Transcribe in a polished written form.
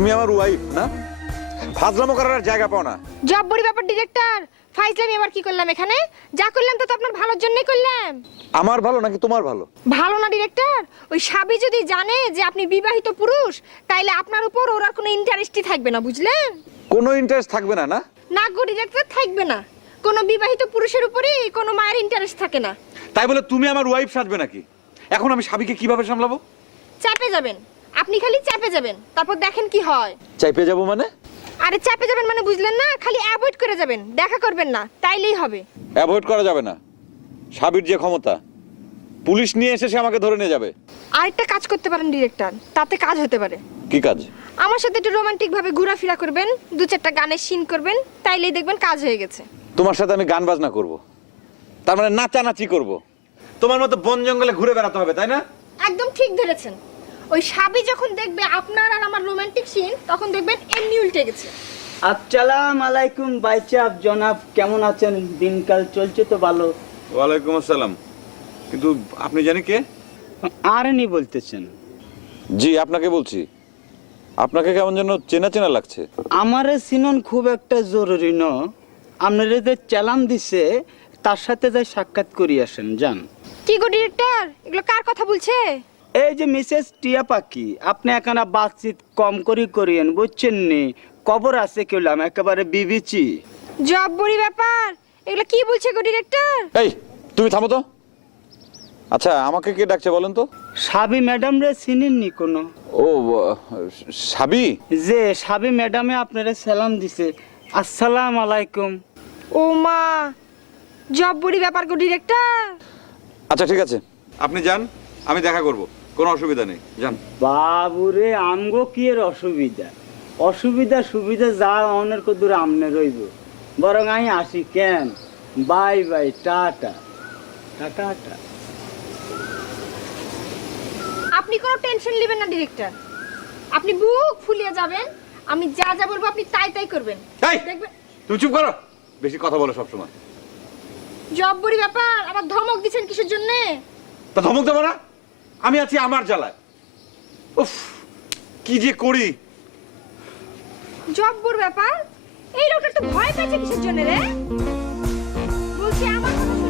তুমি আমার ওয়াইফ না, ফাজলামো করার জায়গা পাও না। জব্বরি ব্যাপার ডিরেক্টর, ফাইজলামি আবার কি করলাম এখানে? যা করলাম তো আপনার ভালোর জন্যই করলাম। আমার ভালো নাকি তোমার ভালো? ভালো না ডিরেক্টর, ওই সাবি যদি জানে যে আপনি বিবাহিত পুরুষ, তাইলে আপনার উপর ওর আর কোনো ইন্টারেস্টই থাকবে না, বুঝলেন? কোনো ইন্টারেস্ট থাকবে না? না না গো ডিরেক্টর, থাকবে না। কোনো বিবাহিত পুরুষের উপরই কোনো মায়ের ইন্টারেস্ট থাকে না। তাই বলে তুমি আমার ওয়াইফ সাজবে নাকি? এখন আমি সাবিকে কিভাবে সামলাবো? চাপে যাবেন, আপনি খালি চাপে যাবেন, তারপর দেখেন কি হয়। চাইপে যাবো মানে? আরে চাপে যাবেন মানে বুঝলেন না, খালি অ্যাভয়েড করে যাবেন, দেখা করবেন না, তাইলেই হবে। অ্যাভয়েড করা যাবে না। সাবির যে ক্ষমতা, পুলিশ নিয়ে এসে সে আমাকে ধরে নিয়ে যাবে। আরেকটা কাজ করতে পারেন ডিরেক্টর, তাতে কাজ হতে পারে। কি কাজ? আমার সাথে একটু রোমান্টিক ভাবে ঘোরাফেরা করবেন, দু চারটা গানের সিন করবেন, তাইলেই দেখবেন কাজ হয়ে গেছে। তোমার সাথে আমি গান বাজনা করব, তার মানে নাচানাচি করব। তোমার মতো বন জঙ্গলে ঘুরে বেড়াতে হবে, তাই না? একদম ঠিক ধরেছেন। ওই সাবি যখন দেখবে আপনার আর আমার রোমান্টিক সিন, তখন দেখবেন এমনি উল্টে গেছে। আসসালামু আলাইকুম বাইচাপ জনাব, কেমন আছেন? দিনকাল চলছে তো ভালো? ওয়ালাইকুম আসসালাম। কিন্তু আপনি জানি কে? আর নি বলতেছেন? জি, আপনাকে বলছি। আপনাকে কেমন যেন চেনা চেনা লাগছে। আমারে সিনন খুব একটা জরুরি ন, আপনারা যে চালান দিছে তার সাথে যাই সাক্ষাৎ করি আসেন যান। কি গো ডিরেক্টর, এগুলো কার কথা বলছে? এই যে মিসেস টিয়া পাখি, আপনি এখানে বাতচিত কম করিয়েন, বুঝছেন নি? কবর আছে কেলাম একেবারে বিবিচি। জব্বরি ব্যাপার, এগুলো কি বলছে গো ডিরেক্টর? এই তুমি থামো তো। আচ্ছা, আমাকে কে ডাকছে বলেন তো? সাবি ম্যাডাম রে চিনেননি কোনো? ও, সাবি? যে সাবি ম্যাডামে আপনারা সালাম দিছে, আসসালামু আলাইকুম। ও মা, জব্বরি ব্যাপার গো ডিরেক্টর। আচ্ছা ঠিক আছে, আপনি যান, আমি দেখা করব, কোনো অসুবিধা নেই, যান। বাবুরে আমগো কি এর অসুবিধা? অসুবিধা সুবিধা যা অনের কদূর আমনে রইব, বরং আমি আসি কেন? Bye bye, tata tata. আপনি কোনো টেনশন নেবেন না ডিরেক্টর, আপনি বুক ফুলিয়ে যাবেন, আমি যা যা বলবো আপনি তাই তাই করবেন। এই, দেখবেন। তুমি চুপ করো, বেশি কথা বলো সব সময়। জব্বরি ব্যাপার, আবার ধমক দিচ্ছেন কিসের জন্য? তা ধমক দেবো না? আমি আছি আমার জ্বালায়। উফ, কি যে করি। জব্বর ব্যাপার, এই লোকটা তো ভয় পাচ্ছে কিসের জন্য রে? বলছি আমার কথা